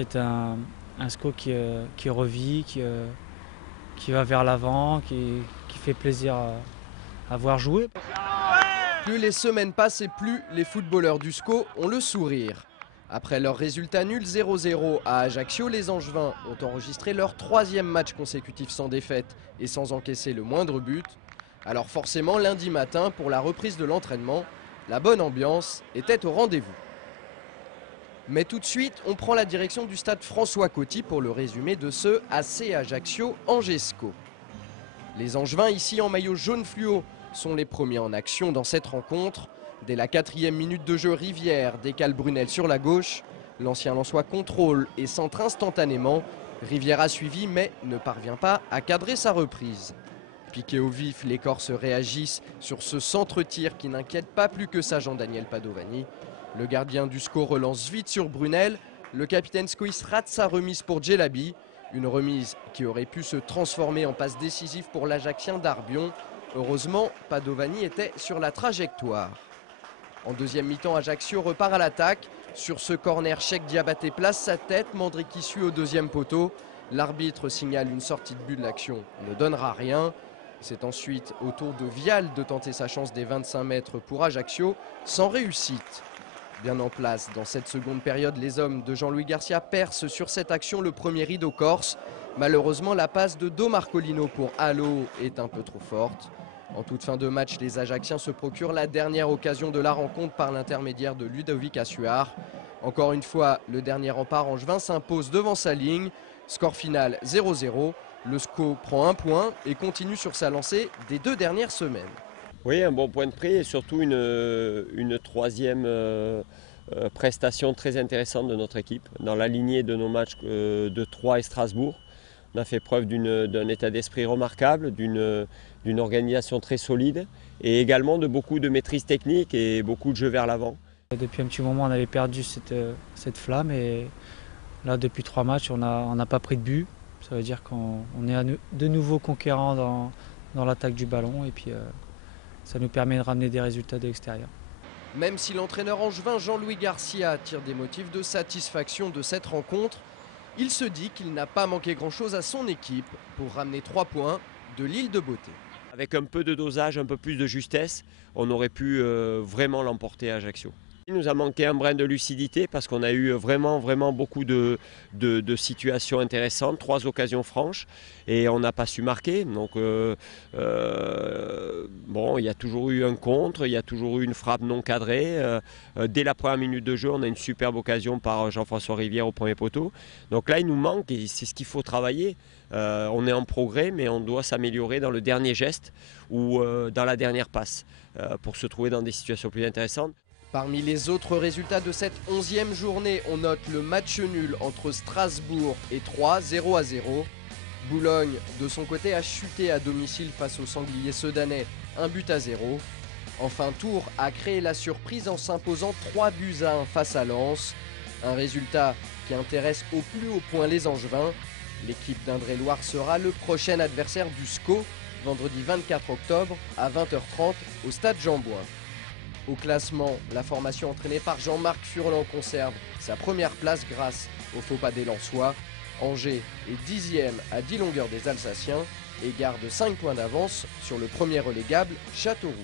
c'est un SCO qui revit, qui va vers l'avant, qui fait plaisir à voir jouer. Plus les semaines passent et plus les footballeurs du SCO ont le sourire. Après leur résultat nul 0-0 à Ajaccio, les Angevins ont enregistré leur 3e match consécutif sans défaite et sans encaisser le moindre but. Alors forcément, lundi matin, pour la reprise de l'entraînement, la bonne ambiance était au rendez-vous. Mais tout de suite, on prend la direction du stade François Coty pour le résumé de ce AC Ajaccio Angesco. Les Angevins, ici en maillot jaune fluo, sont les premiers en action dans cette rencontre. Dès la 4e minute de jeu, Rivière décale Brunel sur la gauche. L'ancien Lensois contrôle et centre instantanément. Rivière a suivi mais ne parvient pas à cadrer sa reprise. Piqué au vif, les Corses réagissent sur ce centre-tir qui n'inquiète pas plus que ça Jean-Daniel Padovani. Le gardien du SCO relance vite sur Brunel. Le capitaine scoïs rate sa remise pour Djelabi. Une remise qui aurait pu se transformer en passe décisive pour l'Ajaxien d'Arbion. Heureusement, Padovani était sur la trajectoire. En deuxième mi-temps, Ajaccio repart à l'attaque. Sur ce corner, Cheikh Diabaté place sa tête. Mandriki suit au deuxième poteau. L'arbitre signale une sortie de but de l'action ne donnera rien. C'est ensuite au tour de Vial de tenter sa chance des 25 mètres pour Ajaccio, sans réussite. Bien en place, dans cette seconde période, les hommes de Jean-Louis Garcia percent sur cette action le premier rideau corse. Malheureusement, la passe de Do Marcolino pour Allo est un peu trop forte. En toute fin de match, les Ajacciens se procurent la dernière occasion de la rencontre par l'intermédiaire de Ludovic Assuar. Encore une fois, le dernier rempart angevin s'impose devant sa ligne. Score final 0-0. Le SCO prend un point et continue sur sa lancée des 2 dernières semaines. Oui, un bon point de prix et surtout une troisième prestation très intéressante de notre équipe. Dans la lignée de nos matchs de Troyes et Strasbourg, on a fait preuve d'un état d'esprit remarquable, d'une organisation très solide et également de beaucoup de maîtrise technique et beaucoup de jeux vers l'avant. Depuis un petit moment, on avait perdu cette flamme et là, depuis 3 matchs, on n'a pas pris de but. Ça veut dire qu'on est de nouveau conquérant dans l'attaque du ballon et puis ça nous permet de ramener des résultats de l'extérieur. Même si l'entraîneur angevin Jean-Louis Garcia tire des motifs de satisfaction de cette rencontre, il se dit qu'il n'a pas manqué grand-chose à son équipe pour ramener 3 points de l'île de Beauté. Avec un peu de dosage, un peu plus de justesse, on aurait pu vraiment l'emporter à Ajaccio. Il nous a manqué un brin de lucidité parce qu'on a eu vraiment beaucoup de situations intéressantes, 3 occasions franches et on n'a pas su marquer. Donc bon, il y a toujours eu un contre, il y a toujours eu une frappe non cadrée. Dès la première minute de jeu, on a une superbe occasion par Jean-François Rivière au premier poteau. Donc là, il nous manque et c'est ce qu'il faut travailler. On est en progrès, mais on doit s'améliorer dans le dernier geste ou dans la dernière passe pour se trouver dans des situations plus intéressantes. Parmi les autres résultats de cette 11e journée, on note le match nul entre Strasbourg et Troyes, 0-0. Boulogne, de son côté, a chuté à domicile face aux Sangliers sedanais, 1-0. Enfin, Tours a créé la surprise en s'imposant 3-1 face à Lens. Un résultat qui intéresse au plus haut point les Angevins. L'équipe d'Indre-et-Loire sera le prochain adversaire du SCO, vendredi 24 octobre à 20h30 au stade Jean-Bouin. Au classement, la formation entraînée par Jean-Marc Furlan conserve sa première place grâce au faux pas des Lensois. Angers est 10e à 10 longueurs des Alsaciens et garde 5 points d'avance sur le premier relégable Châteauroux.